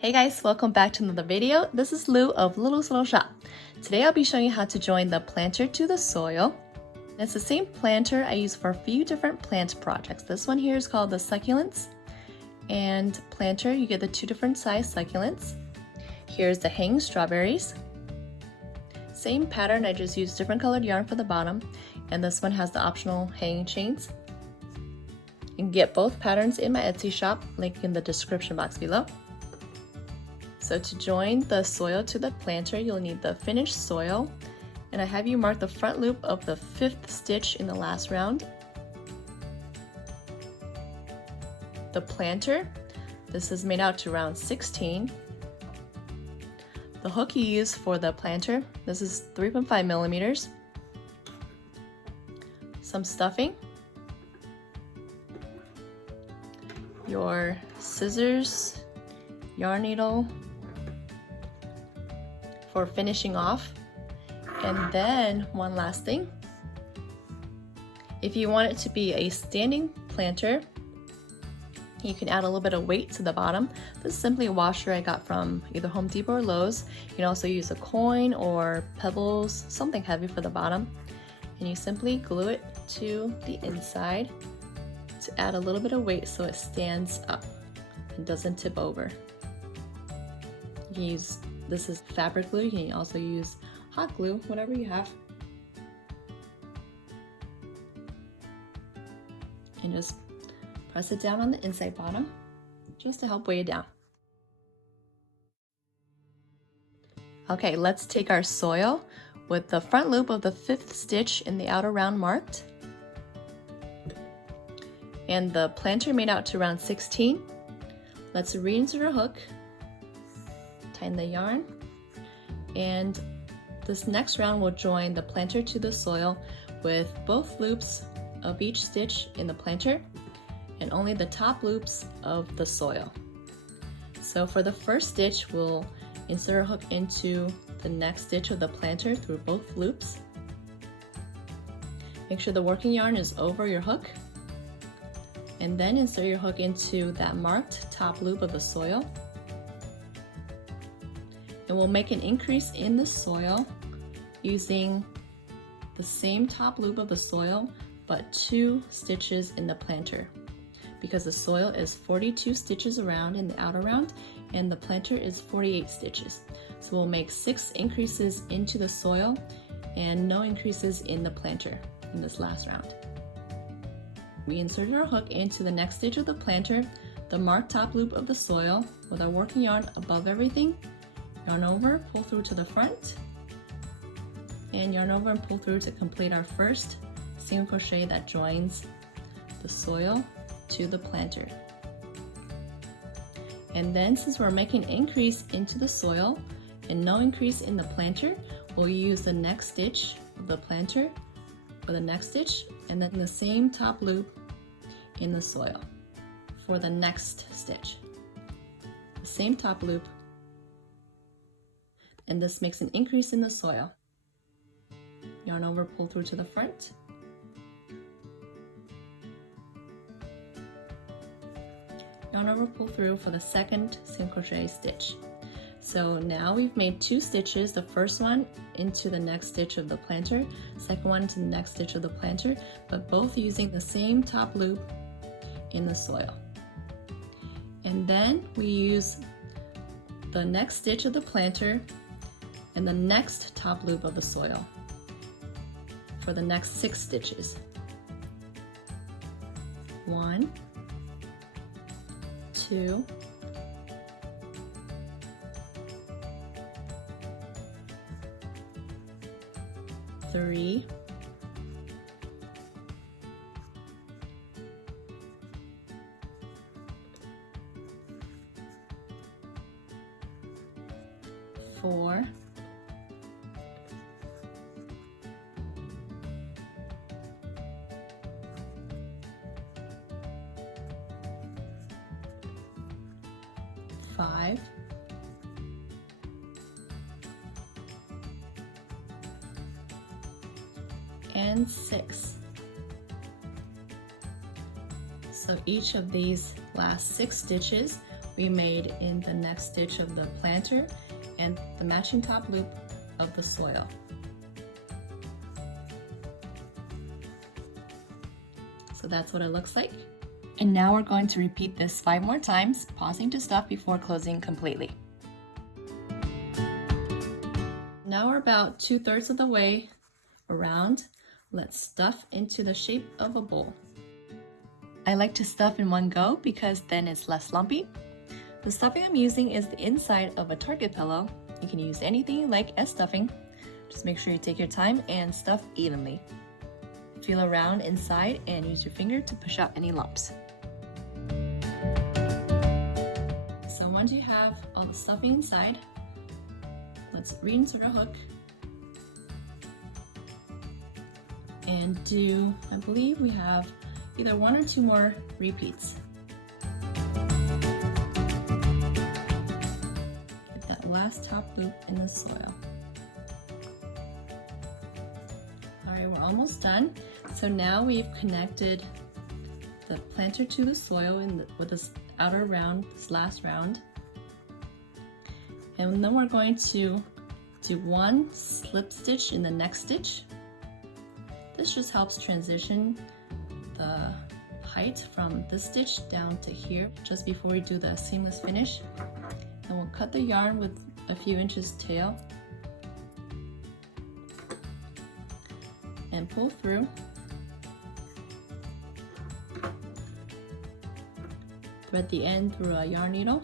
Hey guys, welcome back to another video. This is Lou of Luluslittleshop. Today I'll be showing you how to join the planter to the soil. It's the same planter I use for a few different plant projects. This one here is called the succulents, and planter, you get the two different size succulents. Here's the hanging strawberries. Same pattern, I just used different colored yarn for the bottom, and this one has the optional hanging chains. You can get both patterns in my Etsy shop, link in the description box below. So to join the soil to the planter, you'll need the finished soil, and I have you mark the front loop of the 5th stitch in the last round. The planter, this is made out to round 16. The hook you use for the planter, this is 3.5 millimeters. Some stuffing, your scissors, yarn needle for finishing off, and then one last thing. If you want it to be a standing planter, you can add a little bit of weight to the bottom. This is simply a washer I got from either Home Depot or Lowe's. You can also use a coin or pebbles, something heavy for the bottom, and you simply glue it to the inside to add a little bit of weight so it stands up and doesn't tip over. You can use, this is fabric glue, you can also use hot glue, whatever you have. And just press it down on the inside bottom just to help weigh it down. Okay, let's take our soil with the front loop of the 5th stitch in the outer round marked, and the planter made out to round 16. Let's reinsert our hook, tighten the yarn, and this next round will join the planter to the soil with both loops of each stitch in the planter and only the top loops of the soil. So for the first stitch, we'll insert our hook into the next stitch of the planter through both loops. Make sure the working yarn is over your hook, and then insert your hook into that marked top loop of the soil. And we'll make an increase in the soil using the same top loop of the soil, but 2 stitches in the planter, because the soil is 42 stitches around in the outer round and the planter is 48 stitches. So we'll make 6 increases into the soil and no increases in the planter in this last round. We insert our hook into the next stitch of the planter, the marked top loop of the soil, with our working yarn above everything. Yarn over, pull through to the front, and yarn over and pull through to complete our first single crochet that joins the soil to the planter. And then, since we're making an increase into the soil and no increase in the planter, we'll use the next stitch of the planter for the next stitch, and then the same top loop in the soil for the next stitch. The same top loop, and this makes an increase in the soil. Yarn over, pull through to the front, yarn over, pull through for the second single crochet stitch. So now we've made 2 stitches, the first one into the next stitch of the planter, second one into the next stitch of the planter, but both using the same top loop in the soil. And then we use the next stitch of the planter and the next top loop of the soil for the next 6 stitches. 1, 2, 3, 4, 5, and 6. So each of these last 6 stitches, we made in the next stitch of the planter and the matching top loop of the soil. So that's what it looks like. And now we're going to repeat this 5 more times, pausing to stuff before closing completely. Now we're about 2/3 of the way around. Let's stuff into the shape of a bowl. I like to stuff in one go because then it's less lumpy. The stuffing I'm using is the inside of a Target pillow. You can use anything you like as stuffing. Just make sure you take your time and stuff evenly. Feel around inside and use your finger to push out any lumps. So once you have all the stuffing inside, let's reinsert our hook and do, I believe we have either 1 or 2 more repeats. Get that last top loop in the soil. Alright, we're almost done. So now we've connected the planter to the soil with this outer round, this last round. And then we're going to do 1 slip stitch in the next stitch. This just helps transition the height from this stitch down to here just before we do the seamless finish. And we'll cut the yarn with a few inches tail and pull through. Thread the end through a yarn needle.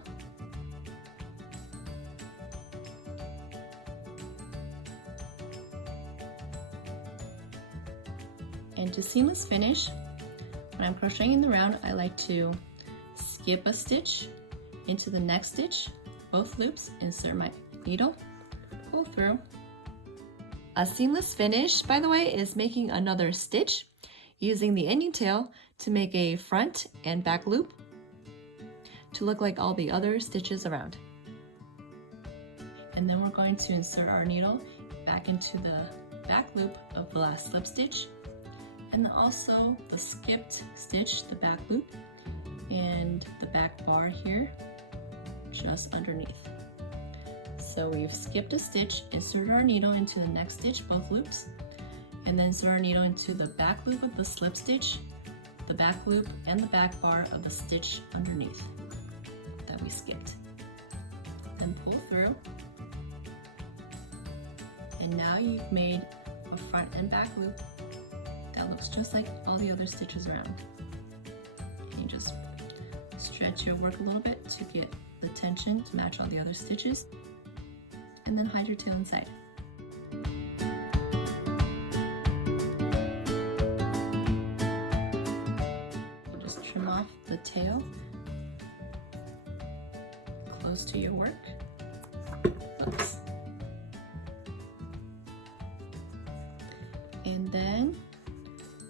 And to seamless finish, when I'm crocheting in the round, I like to skip a stitch into the next stitch, both loops, insert my needle, pull through. A seamless finish, by the way, is making another stitch using the ending tail to make a front and back loop to look like all the other stitches around. And then we're going to insert our needle back into the back loop of the last slip stitch, and then also the skipped stitch, the back loop, and the back bar here, just underneath. So we've skipped a stitch, inserted our needle into the next stitch, both loops, and then insert our needle into the back loop of the slip stitch, the back loop, and the back bar of the stitch underneath that we skipped. Then pull through, and now you've made a front and back loop that looks just like all the other stitches around. And you just stretch your work a little bit to get the tension to match all the other stitches, and then hide your tail inside. We'll just trim off the tail close to your work. Oops. And then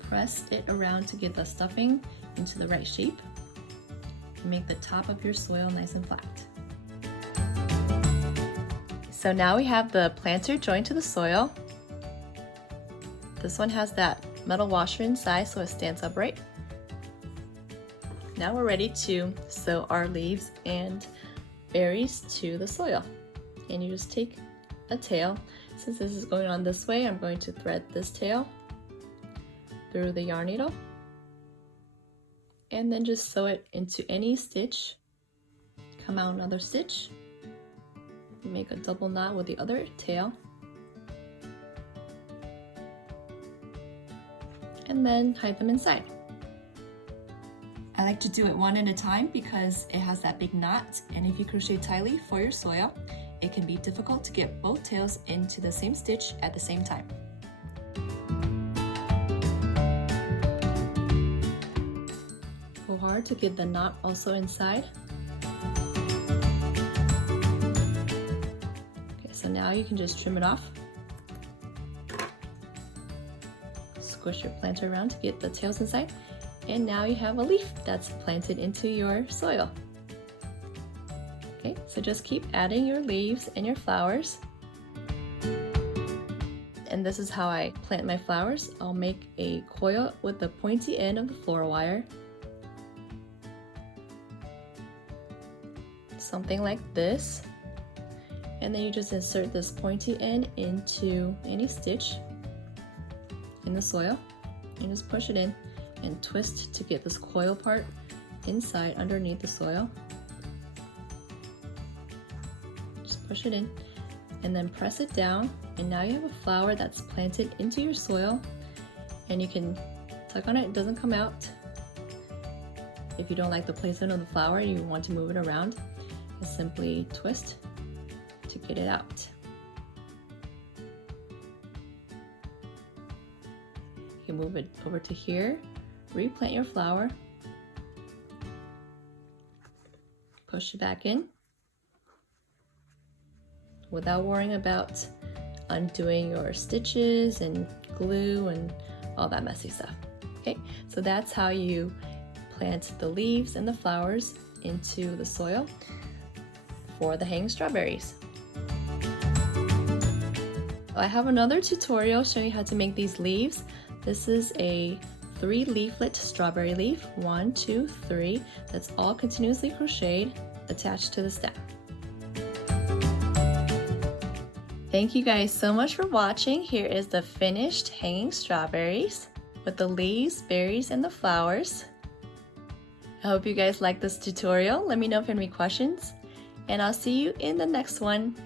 press it around to get the stuffing into the right shape and make the top of your soil nice and flat. So now we have the planter joined to the soil. This one has that metal washer inside so it stands upright. Now we're ready to sew our leaves and berries to the soil. And you just take a tail. Since this is going on this way, I'm going to thread this tail through the yarn needle and then just sew it into any stitch. Come out another stitch, make a double knot with the other tail, and then hide them inside. I like to do it one at a time because it has that big knot, and if you crochet tightly for your soil, it can be difficult to get both tails into the same stitch at the same time. Pull hard to get the knot also inside. Okay, so now you can just trim it off. Squish your planter around to get the tails inside. And now you have a leaf that's planted into your soil. Okay, so just keep adding your leaves and your flowers. And this is how I plant my flowers. I'll make a coil with the pointy end of the floral wire. something like this. And then you just insert this pointy end into any stitch in the soil and just push it in and twist to get this coil part inside underneath the soil. Just push it in and then press it down, and now you have a flower that's planted into your soil, and you can tug on it, it doesn't come out. If you don't like the placement of the flower, you want to move it around, just simply twist to get it out. You can move it over to here, replant your flower, push it back in without worrying about undoing your stitches and glue and all that messy stuff. Okay, so that's how you plant the leaves and the flowers into the soil for the hanging strawberries. I have another tutorial showing you how to make these leaves. This is a 3-leaflet strawberry leaf, 1, 2, 3, that's all continuously crocheted attached to the stem. Thank you guys so much for watching. Here is the finished hanging strawberries with the leaves, berries, and the flowers. I hope you guys like this tutorial. Let me know if you have any questions, and I'll see you in the next one.